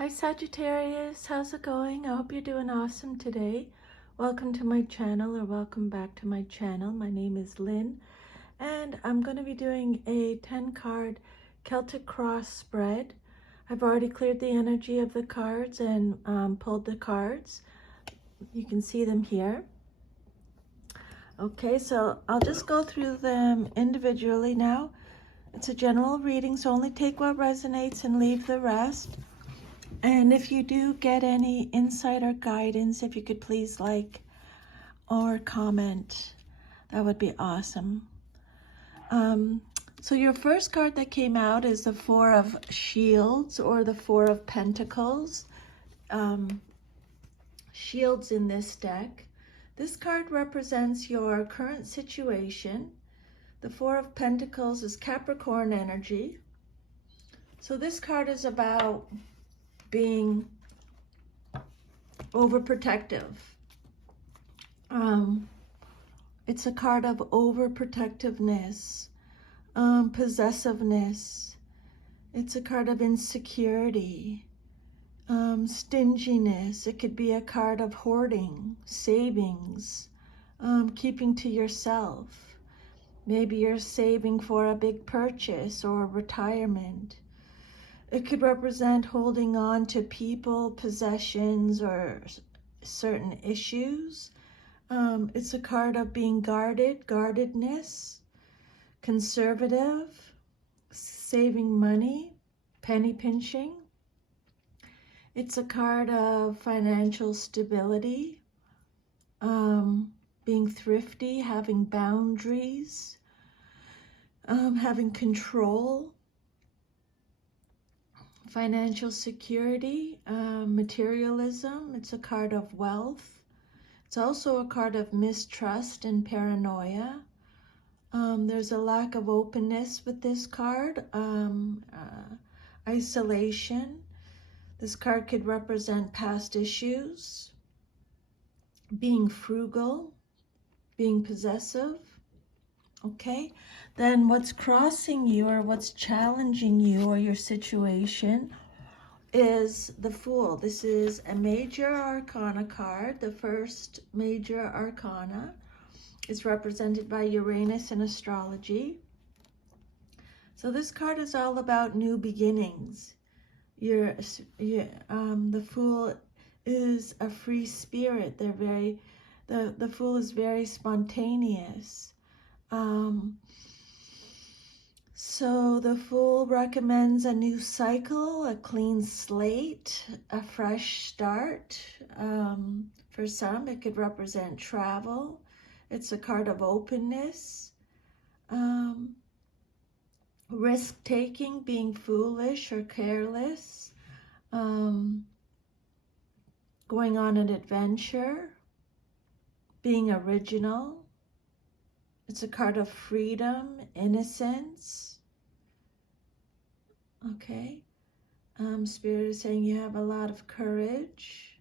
Hi Sagittarius, how's it going? I hope you're doing awesome today. Welcome to my channel, or welcome back to my channel. My name is Lynn, and I'm going to be doing a 10 card Celtic cross spread. I've already cleared the energy of the cards and pulled the cards. You can see them here. Okay, so I'll just go through them individually now. It's a general reading, so only take what resonates and leave the rest. And if you do get any insight or guidance, if you could please like or comment, that would be awesome. So your first card that came out is the Four of Shields, or the Four of Pentacles. Shields in this deck. This card represents your current situation. The Four of Pentacles is Capricorn energy. So this card is about being overprotective. It's a card of overprotectiveness, possessiveness. It's a card of insecurity, stinginess. It could be a card of hoarding, savings, keeping to yourself. Maybe you're saving for a big purchase or retirement. It could represent holding on to people, possessions, or certain issues. It's a card of being guarded, guardedness, conservative, saving money, penny pinching. It's a card of financial stability, being thrifty, having boundaries, having control. Financial security, materialism. It's a card of wealth. It's also a card of mistrust and paranoia. There's a lack of openness with this card. Isolation. This card could represent past issues. Being frugal. Being possessive. Okay, then what's crossing you, or what's challenging you or your situation, is the Fool. This is a major arcana card. The first major arcana is represented by Uranus in astrology. So this card is all about new beginnings. The Fool is a free spirit. The Fool is very spontaneous. So the Fool recommends a new cycle, a clean slate, a fresh start. For some, it could represent travel. It's a card of openness, risk-taking, being foolish or careless, going on an adventure, being original. It's a card of freedom, innocence. Okay. Spirit is saying you have a lot of courage.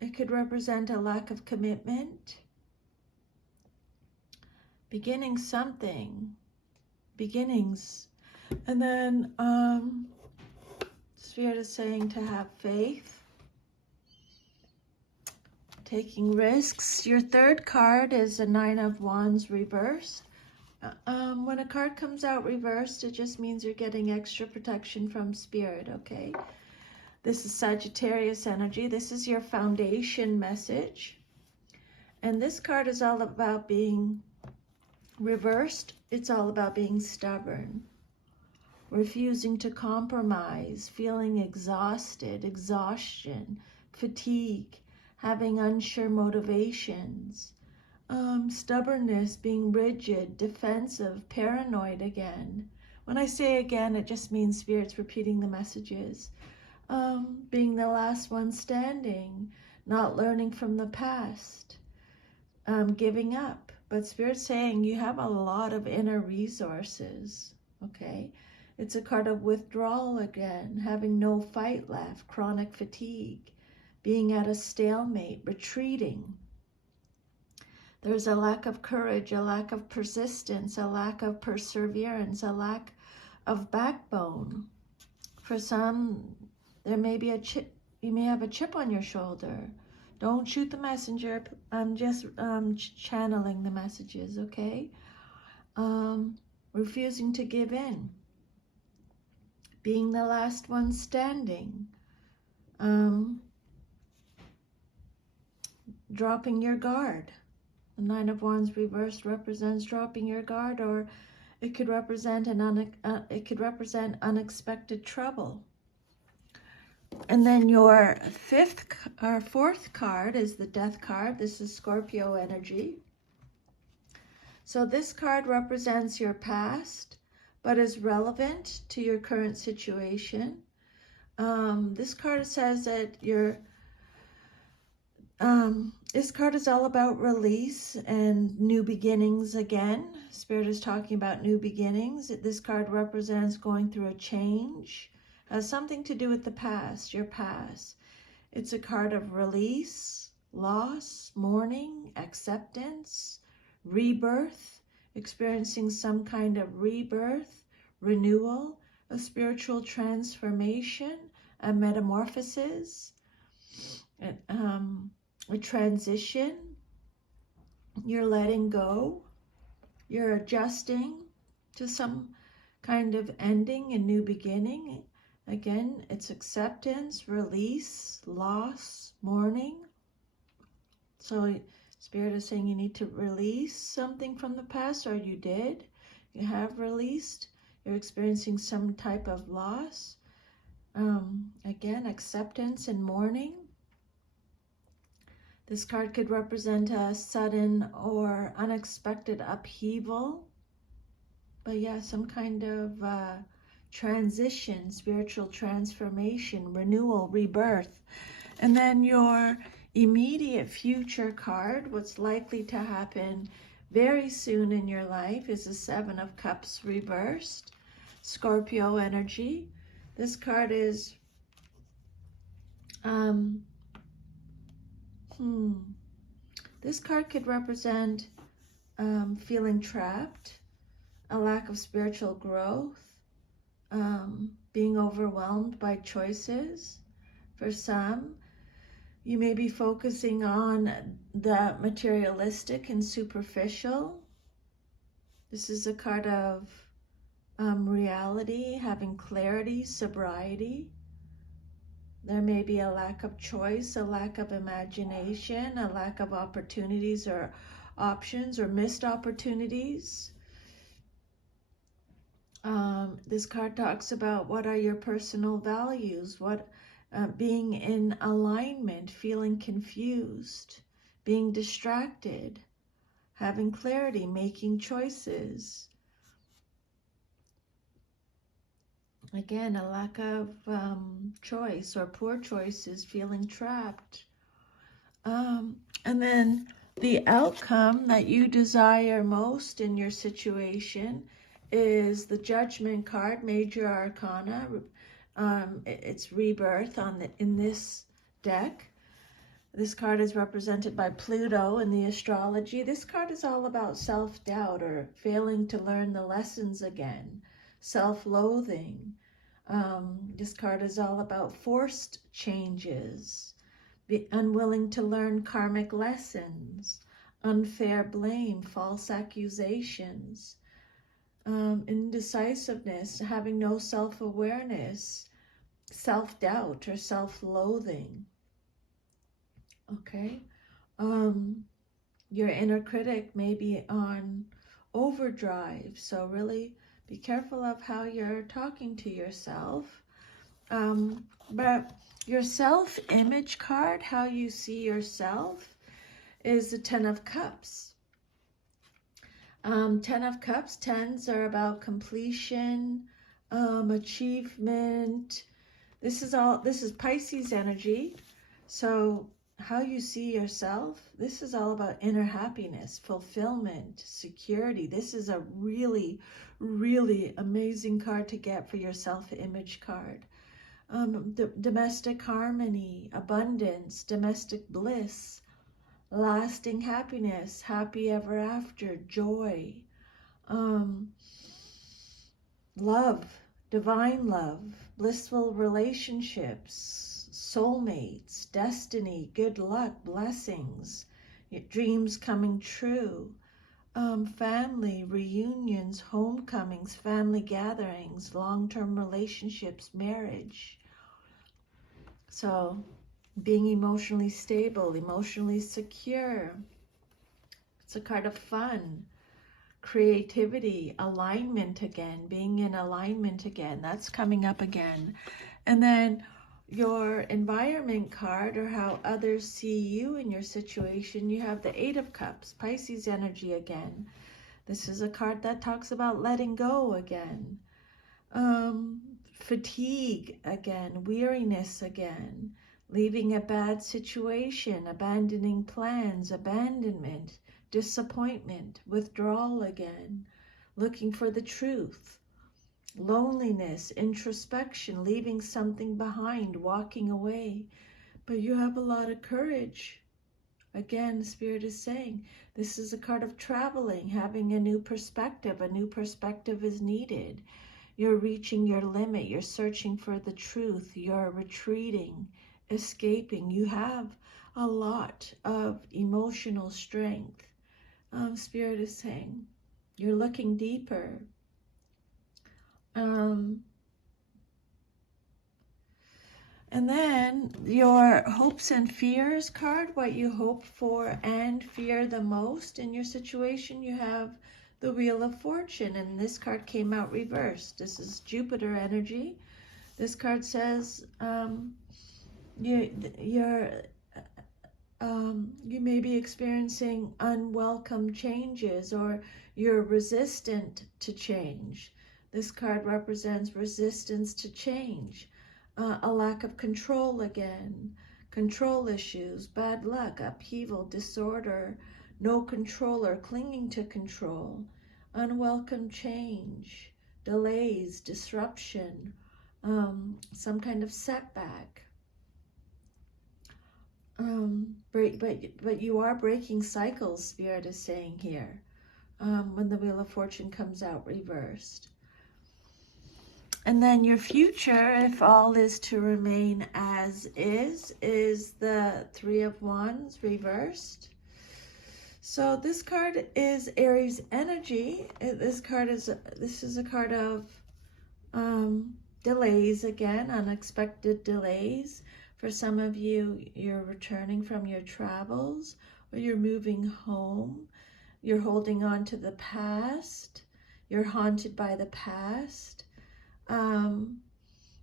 It could represent a lack of commitment. Beginning something. Beginnings. And then Spirit is saying to have faith. Taking risks. Your third card is a Nine of Wands reversed. When a card comes out reversed, it just means you're getting extra protection from Spirit, okay? This is Sagittarius energy. This is your foundation message. And this card is all about being reversed. It's all about being stubborn, refusing to compromise, feeling exhausted, exhaustion, fatigue, having unsure motivations, stubbornness, being rigid, defensive, paranoid again. When I say again, it just means Spirit's repeating the messages. Being the last one standing, not learning from the past, giving up. But Spirit's saying you have a lot of inner resources, okay? It's a card of withdrawal again, having no fight left, chronic fatigue, being at a stalemate, retreating. There's a lack of courage, a lack of persistence, a lack of perseverance, a lack of backbone. For some, there may be a chip. You may have a chip on your shoulder. Don't shoot the messenger. I'm just channeling the messages, okay? Refusing to give in. Being the last one standing. Dropping your guard. The Nine of Wands reversed represents dropping your guard, or it could represent unexpected trouble. And then your fourth card is the Death card. This is Scorpio energy. So this card represents your past, but is relevant to your current situation. This card says that this card is all about release and new beginnings again. Spirit is talking about new beginnings. This card represents going through a change. Has something to do with the past, your past. It's a card of release, loss, mourning, acceptance, rebirth, experiencing some kind of rebirth, renewal, a spiritual transformation, a metamorphosis, a transition. You're letting go. You're adjusting to some kind of ending and new beginning. Again, it's acceptance, release, loss, mourning. So Spirit is saying you need to release something from the past, or you did. You have released. You're experiencing some type of loss. Again, acceptance and mourning. This card could represent a sudden or unexpected upheaval. But yeah, some kind of transition, spiritual transformation, renewal, rebirth. And then your immediate future card, what's likely to happen very soon in your life, is the Seven of Cups reversed, Scorpio energy. This card is this card could represent feeling trapped, a lack of spiritual growth, being overwhelmed by choices. For some, you may be focusing on the materialistic and superficial. This is a card of reality, having clarity, sobriety. There may be a lack of choice, a lack of imagination, a lack of opportunities or options, or missed opportunities. This card talks about what are your personal values, what being in alignment, feeling confused, being distracted, having clarity, making choices. Again, a lack of choice or poor choices, feeling trapped. And then the outcome that you desire most in your situation is the Judgment card, Major Arcana. It's rebirth in this deck. This card is represented by Pluto in the astrology. This card is all about self-doubt or failing to learn the lessons again, self-loathing. This card is all about forced changes, unwilling to learn karmic lessons, unfair blame, false accusations, indecisiveness, having no self-awareness, self-doubt or self-loathing. Okay, your inner critic may be on overdrive, so really be careful of how you're talking to yourself. But your self-image card, how you see yourself, is the Ten of Cups. Ten of Cups, tens are about completion, achievement. This is Pisces energy. So how you see yourself, this is all about inner happiness, fulfillment, security. This is a really, really amazing card to get for your self-image card. Domestic harmony, abundance, domestic bliss, lasting happiness, happy ever after, joy, love, divine love, blissful relationships, soulmates, destiny, good luck, blessings, dreams coming true, family reunions, homecomings, family gatherings, long-term relationships, marriage. So being emotionally stable, emotionally secure. It's a card of fun, creativity, alignment again, being in alignment again. That's coming up again. And then your environment card, or how others see you in your situation, you have the Eight of Cups, Pisces energy again. This is a card that talks about letting go again. Fatigue again, weariness again, leaving a bad situation, abandoning plans, abandonment, disappointment, withdrawal again, looking for the truth, loneliness, introspection, leaving something behind, walking away. But you have a lot of courage. Again, Spirit is saying, this is a card of traveling, having a new perspective. A new perspective is needed. You're reaching your limit. You're searching for the truth. You're retreating, escaping. You have a lot of emotional strength. Spirit is saying, you're looking deeper. And then your hopes and fears card, what you hope for and fear the most in your situation. You have the Wheel of Fortune, and this card came out reversed. This is Jupiter energy. This card says you may be experiencing unwelcome changes, or you're resistant to change. This card represents resistance to change, a lack of control again, control issues, bad luck, upheaval, disorder, no control or clinging to control, unwelcome change, delays, disruption, some kind of setback. But you are breaking cycles, Spirit is saying here, when the Wheel of Fortune comes out reversed. And then your future, if all is to remain as is the Three of Wands reversed. So this card is Aries energy. This is a card of delays again, unexpected delays. For some of you, you're returning from your travels, or you're moving home. You're holding on to the past. You're haunted by the past.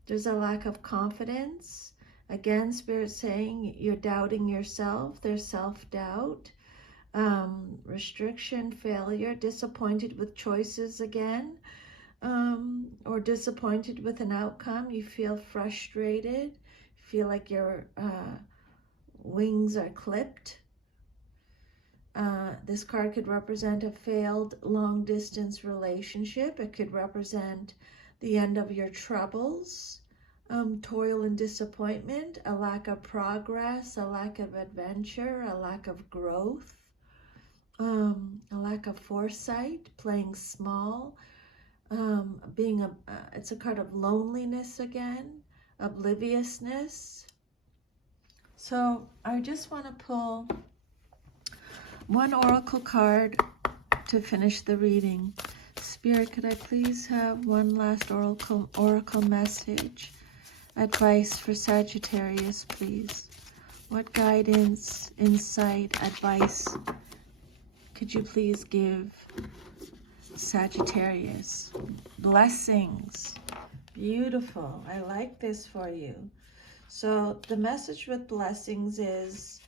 There's a lack of confidence. Again, Spirit saying you're doubting yourself. There's self-doubt, restriction, failure, disappointed with choices again, or disappointed with an outcome. You feel frustrated. Feel like your wings are clipped. This card could represent a failed long-distance relationship. It could represent the end of your troubles, toil and disappointment, a lack of progress, a lack of adventure, a lack of growth, a lack of foresight, playing small, it's a card of loneliness again, obliviousness. So I just want to pull one oracle card to finish the reading. Spirit, could I please have one last oracle message? Advice for Sagittarius, please. What guidance, insight, advice could you please give Sagittarius? Blessings. Beautiful. I like this for you. So the message with blessings is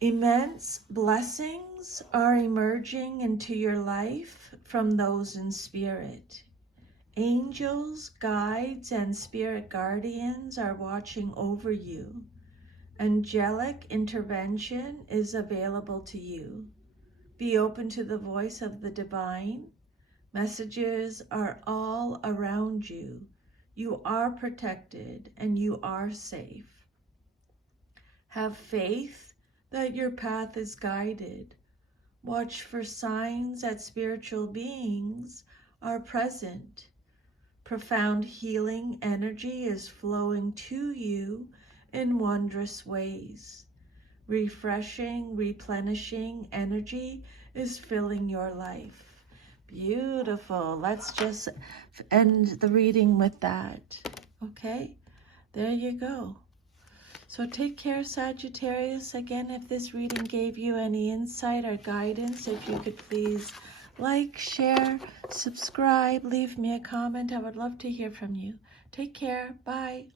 immense blessings are emerging into your life from those in spirit. Angels, guides, and spirit guardians are watching over you. Angelic intervention is available to you. Be open to the voice of the divine. Messages are all around you. You are protected and you are safe. Have faith that your path is guided. Watch for signs that spiritual beings are present. Profound healing energy is flowing to you in wondrous ways. Refreshing, replenishing energy is filling your life. Beautiful. Let's just end the reading with that. Okay, there you go. So take care, Sagittarius. Again, if this reading gave you any insight or guidance, if you could please like, share, subscribe, leave me a comment. I would love to hear from you. Take care. Bye.